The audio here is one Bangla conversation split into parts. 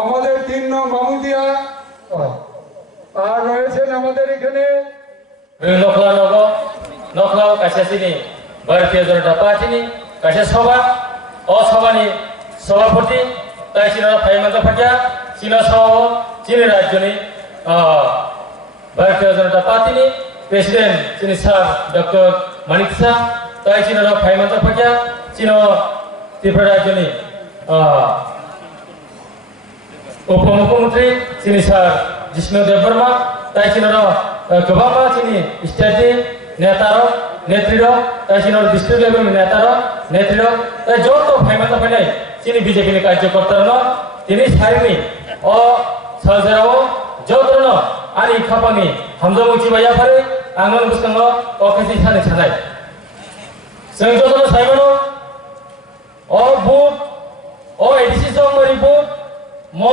আমাদের 3 নং মামুদিয়া আর রয়েছেন আমাদের এখানে নখলাও কাশাসিনি ভারতীয় জনতা পার্টিনি কাশা সভা অসভানি সভাপতি তাই চিনা ফাইমান্ত ফাটিয়া চিনা সভা চিনি রাজ্যনি ভারতীয় জনতা পার্টিনি প্রেসিডেন্ট চিনি স্যার ডক্টর মানিক শাহ তাই চিনা ফাইমান্ত ফাটিয়া চিনা ত্রিপুরা রাজ্যনি उपमुख्यमंत्री चिनी सार जिष्णु देवबर्मा ताई चिना गोबां चिनी स्टेट नेतार नेत्री ताई चिना डिस्ट्रिक्ट लेवल नेतार नेत्री ताई जो तो फाइमाता फाइनाय चिनी बीजेपी नि कार्यकर्ता तिनी सारिनि अ साजेराव जौद्रन आनि खापानि हामजामुथि बायाफारि आंगन बुसंग अखासि सानै सानाय जों जौद्रन साइमानो अ बुट अ एडिसि समरि बुट म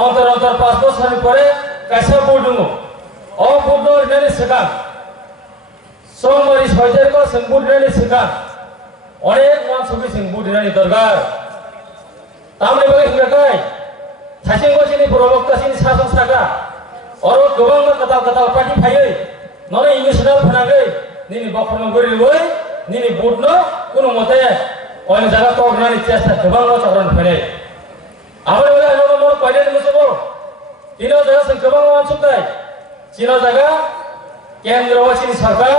अंतर 5 বছর পরে কাছে বুডুঙ্গু অ বুডো রেনে সেকা সোমবারি সজের কো সংবুড রেনে সেকা অনেক নাম সবই সংবুড রেনে দরকার তামনে বগে হিগাকাই সাসিং বসিনি প্রবক্তা সিনি শাসন সাকা অর গোবাং কথা কথা পাটি ফাইयै ননে ইংলিশনাল ফনাগৈ নিনি বখরম গরিবই নিনি বুডনো কোনো মতে অন্য জায়গা তগনানি চেষ্টা গোবাং চরণ ফাইনাই আমার বলে আমার মন কয়দিন মুছব তিনো জায়গা সংকলন মানসুকাই তিনো জায়গা কেন্দ্র বসিনি সরকার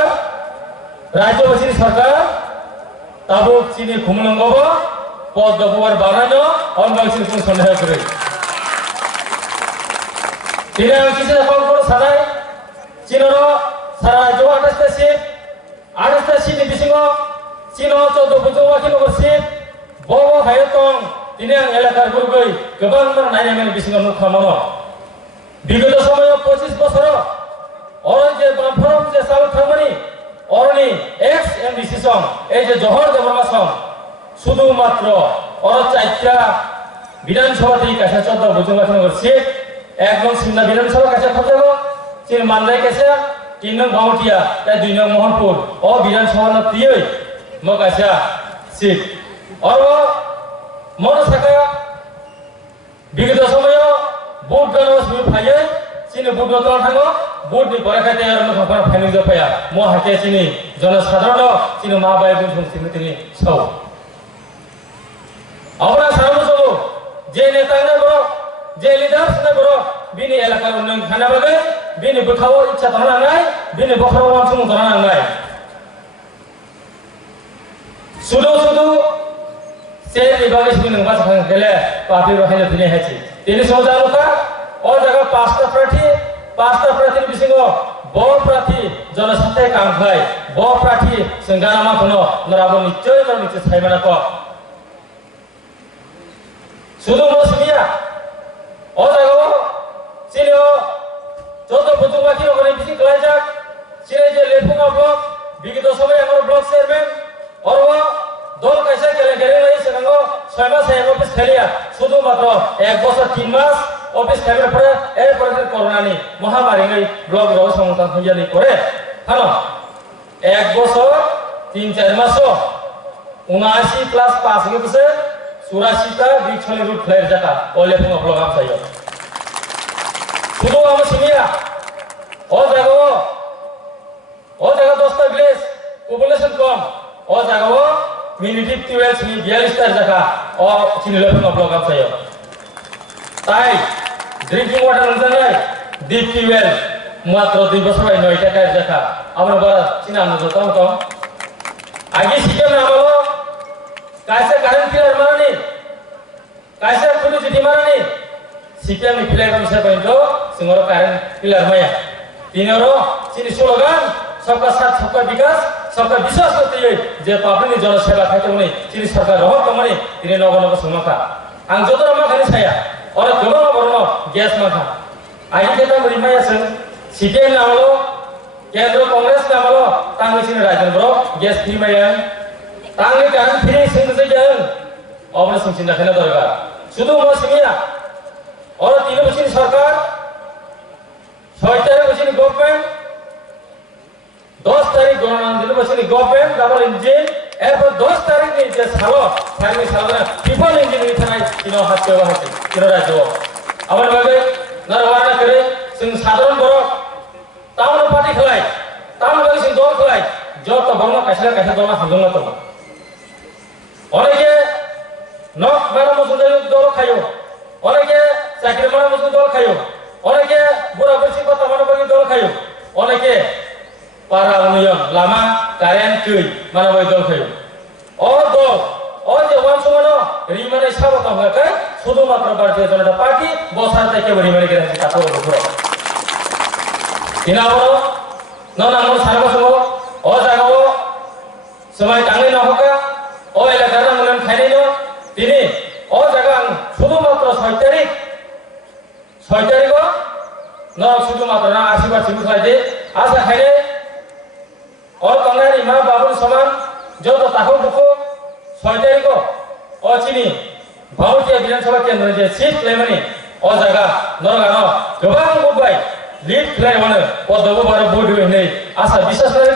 রাজ্য বসিনি সরকার তাবো চিনি খুমলঙ্গব পদ গবর বানানো অনবাংসিনি কোন সন্দেহ করে তিনে কিছু কল করে সারাই চিনোর সারা রাজ্য 28টা সিট বিসিং চিনো 14 বুজওয়াকি নগর সিট বব হায়তং তিনি এলাকার গুরুগৈ গোবাং নাইনামেন বিসিং মুখামনো বিগত সময় 25 বছর অরণ যে বামফরম যে সাল থামনি অরণি এক্স এমডিসি সং এই যে জহর দেবর্মা সং শুধুমাত্র অর চাইটা বিধানসভাতেই কাছে 14 বুজওয়াকি নগর সিট একদম সিমলা বিধানসভা কাছে খরচাবো চিন মানলাই কাছে 3 নং গাউটিয়া তাই 2 নং মোহনপুর ও বিধানসভা না প্রিয়ই ম কাছে সিট অর মনে থাকা বিগত সময় ভোট গণনা শুরু ফাইয়ে চিনি ভোট গণনা থাকো ভোট নি পরে খাইতে আর মুখা ফাইনিং জপায়া ম হাতে চিনি জনসাধারণ চিনি মা বাই গুণ সংস্কৃতি তিনি সব আমরা সারানো সব যে নেতা না বড় যে লিডার্স না বড় বিনি এলাকার উন্নয়ন খানা বাগে বিনি বখাও ইচ্ছা তানা নাই বিনি বখরওয়ান সুমু তানা নাই শুধু সেই বিভাগে শুধু নবাস গেলে পার্টি রহাইলে দিনে হেছি তিনি সজালতা ও জায়গা 5টা প্রার্থীর বিসিং ব প্রার্থী জনসাথে কাম খাই ব প্রার্থী সংগানামা কোনো নরাবো নিশ্চয় সাইমানা ক শুধু মসমিয়া ও জায়গা চিনিও যত বুজুবাকি ওখানে বিসিং কলাই যাক চিনে যে লেফুঙ্গা ব্লক বিগত সময় আমার ব্লক চেয়ারম্যান অরব দল কাইসা গেলে রয়েছে সেখানে 6 মাস অফিস খেলিয়া শুধুমাত্র 1 বছর 3 মাস অফিস খেলার পরে এরপরে করোনানি মহামারী নেই ব্লক রহ সংস্থান হইয়ানি করে হ্যাঁ 1 বছর 3-4 মাস 79 প্লাস 5 গেছে 84টা বিছনি রুট ফ্লাইর জায়গা ওলে পুরো ব্লক আপ চাইও শুধু আমি সিনিয়া ও জায়গা 10টা ভিলেজ পপুলেশন কম ও জায়গা মিনিটি 12 নি 42টা জায়গা ও চিনিলে পুরো ব্লক আপ চাইও তাই ড্রিঙ্কিং ওয়াটার নাই ডিপ টিউবওয়েল মাত্র 2 বছর 9 টাকার জায়গা আমরা বড় চিনা না তো কম আগে শিখে না হলো কাইসে কারেন্ট ফিলার মারানি কাইসে পুরো জিডি মারানি শিখে আমি ফিলার বিষয় পয়েন্ট সিঙ্গর কারেন্ট ফিলার মায়া তিনरो চিনি স্লোগান सबका साथ सबका विकास सबका विश्वास करते हुए जे पाब्लिक जनसेवा खाइते उनी चिनी सरकार रहर कमानि तिनी नगनग समखा आं जतो मा खानि छाया और गोबां बरनो ग्यास माखा आइ केता रिमायासन सिपिएम नामलो केन्द्र कांग्रेस नामलो तांगै चिनि राज्य ब्रो ग्यास फ्री माया तांगै कारेन्ट फ्री सिंगसे जान अबने संचिन राखना दरकार शुधु मसिमिया और तीन बसिनि सरकार 6 तारिख बसिनि गभर्नमेंट 10 तारिख गणना दिन बसिनि गभर्नमेंट डाबल इंजिन এরপর 10 তারিখে যে সালো সারি সালো পিপল ইঞ্জিনিয়ারিং থানায় কিনো হাত দেওয়া হয়েছে কিনো রাজ্য আমার ভাবে নারওয়ানা করে जों সাধারণ বড় টাউন পার্টি খেলায় টাউন বাকি जों দল খেলায় যত বড় কাছে দল হামদং না তো অনেকে নক মারা মসুদের দল খায়ো অনেকে চাকরি মারা মসুদ দল খায়ো অনেকে বুড়া বয়সী কথা মানবাগী দল খায়ো অনেকে পাড়া উন্নয়ন লামা কারেন্ট তুই মানবাগী দল খায়ো ও দল ও যে ওয়ান সমানো রিমানে স্বাগত হয়েছে শুধুমাত্র ভারতীয় জনতা পার্টি বসার থেকে রিমানে গেছে তারপর উপরে দিনাবো ননামো সারবসব ও জাগাও সময় টাঙ্গি না হোক ও এলাকার উন্নয়ন খাইনি তিনি ও জায়গা শুধুমাত্র 6 তারিখ ন শুধুমাত্র না আশীর্বাদ শিবু খাইছে আশা খাইলে ও কংগ্রেস মা বাবুল সমান যত তাকো দুঃখ 6 তারিখ ও চিনি ভারতীয় বিধানসভা কেন্দ্র যে সিট ক্লেমনি ও জায়গা নরগানো গোবাং মুম্বাই লিড ক্লেমনে পদব বড় ভোট হইনে আশা বিশ্বাস করে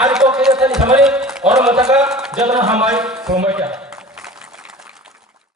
আর পক্ষে থাকি সামনে और मतका जतना हमारी सोमैया